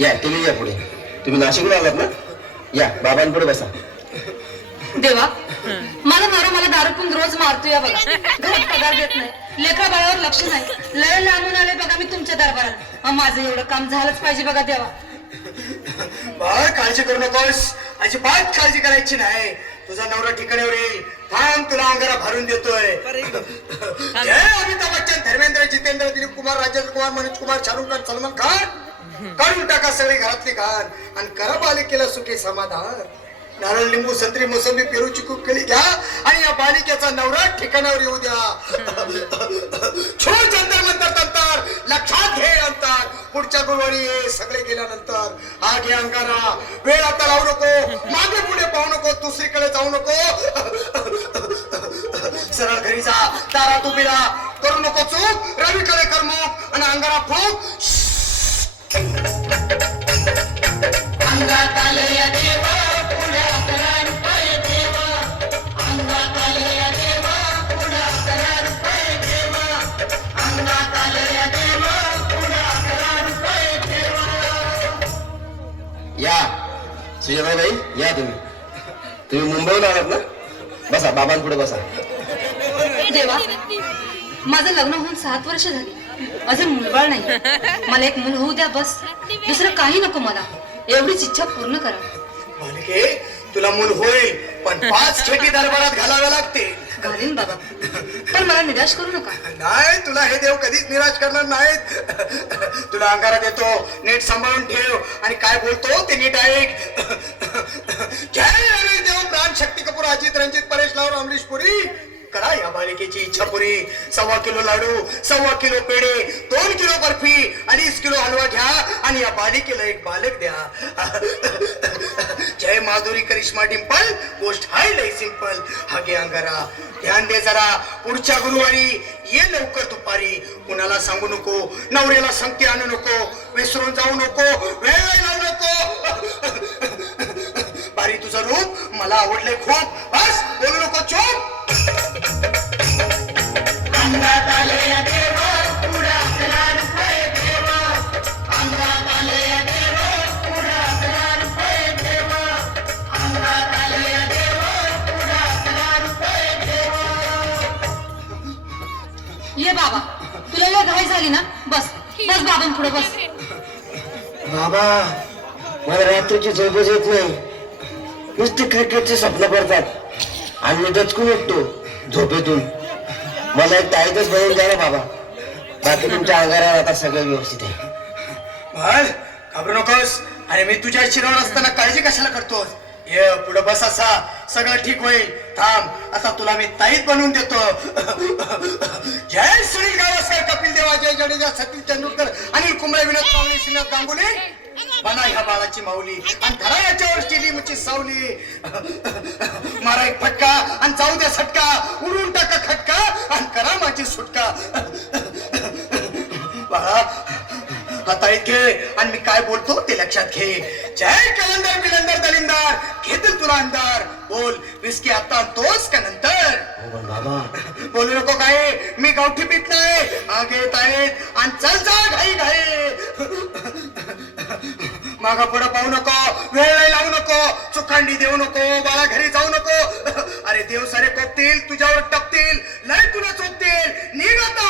या तुम्ही या पुढे. तुम्ही नाशिकला आलात ना? या बाबांपुढे बसा. देवा मला मारो, मला दारू पिऊन रोज मारतो या बघा. घरात पगार देत नाही, लेकरा बाळावर लक्ष नाही. लय लांबून आले बघा मी तुमच्या दरबारात. माझं एवढं काम झालंच पाहिजे बघा देवा. बाळ काळजी करू नकोस, अजिबात काळजी करायची नाही. तुझा नवरा ठिकाणावर येईल. थांब, तुला अंगारा भरून देतोय. जय अमिताभ बच्चन, धर्मेंद्र, जितेंद्र, दिलीप कुमार, राजेंद्र कुमार, मनोज कुमार, शाहरुख खान, सलमान खान. काढून टाका सगळी घरातली घाण आणि करा बालिकेला सुखी समाधान. नारळ, लिंबू, संत्री, मोसंबी, पेरू, चिकू, केळी घ्या आणि या बालिकेचा नवरा ठिकाणावर येऊ द्या. छोड जंतर मंतर तंतर, लक्षात घे अंतर. पुढच्या गुरुवारी ये सगळे गेल्यानंतर. हा घे अंगारा. वेळ आता लावू नको, मागे पुढे पाहू नको, दुसरीकडे जाऊ नको. सरळ घरी जा, दारात उभी राहा. करू नको चूक, रवीकडे कर मुख आणि अंगारा फूक. अंगात आले या देवा, पुढे 11 रुपये देवा. अंगात आले या देवा, पुढे 11 रुपये देवा. अंगात आले या देवा, पुढे 11 रुपये देवा. या सुजाताबाई, या तुम्ही मुंबईला आलात ना? बसा बाबांपुढे बसा. देवा माझं लग्न होऊन 7 वर्ष झाली, अजून मुलबाळ नाही. मला एक मुल होऊ द्या बस, दुसरं काही नको मला. एवढीच इच्छा पूर्ण करा. बालिके, तुला मूल होईल, पण 5 खेटी दरबारात घालाव्या लागते. घालीन बाबा, पण मला निराश करू नका. नाही, तुला हे देव कधीच निराश करणार नाहीत. तुला अंगारा देतो, नीट सांभाळून ठेव आणि काय बोलतो ते नीट ऐक. जय रवी देव, प्राण, शक्ती कपूर, अजित, रंजित, परेश लावर, अमरीश पुरी. करा या बालिकेची इच्छा पुरी. 1.25 किलो लाडू, 1.25 किलो पेढे, 2 किलो बर्फी, 2.5 किलो हलवा घ्या आणि या बालिकेला एक बालक द्या. जय माधुरी, करिश्मा, डिंपल, गोष्ट हाय लय सिंपल. हा घे अंगारा, ध्यान दे जरा. पुढच्या गुरुवारी ये लवकर दुपारी. कुणाला सांगू नको, नवऱ्याला संगती आणू नको, विसरून जाऊ नको, वेळ लावू नको. बारी तुझं रूप मला आवडले खूप. बस बोलू नको, चूप. अंगात आले या देवा, पुढे 11 रुपये देवा. अंगात आले या देवा, पुढे 11 रुपये देवा. अंगात आले या देवा, पुढे 11 रुपये देवा. ये बाबा, तुला लय घाई झाली ना? बस बस बाबांपुढे बस. बाबा मला रात्रीची झोपच येत नाही. नुसते क्रिकेटचे स्वप्न पडतात आणि मी दचकून उठतो झोपेतून. मला एक ताईतच बनवून द्या ना बाबा. बाकी तुमच्या अंगारावर आता सगळं व्यवस्थित आहे. बाळ, घाबरू नकोस. अरे मी तुझ्या शिरावर असताना काळजी कशाला करतोस? ये पुढे बस, असा सगळं ठीक होईल. थांब, आता तुला मी ताईत बनवून देतो. जय सुनील गावस्कर, कपिल देव, अजय जडेजा, सचिन तेंडुलकर, अनिल कुंबळे, विनोद कांबळे, श्रीनाथ गांगुली. बना ह्या बाळाची माऊली आणि धरा याच्यावर स्टेडियमची सावली. मारा एक फटका आणि जाऊ द्या सटका. उडून टाका खटका आणि करा माझी सुटका. बाळा, आता घे आणि मी काय बोलतो ते लक्षात घे. जय कलंदर, बिलंदर, दलिंदर, घेतील तुला अंधार. बोल, विस्की आता आणतोस का नंतर? बाबा बोलू नको काय, मी गावठी पीत नाही. आगे आहेत आणि चल जा घाई घाई. मागा पुढे पाहू नको, वेळ लावू नको, चुकांडी देऊ नको, बाळा घरी जाऊ नको. अरे देव सारे कोपतील, तुझ्यावर टपतील, लय तुला चोपतील. निघ आता.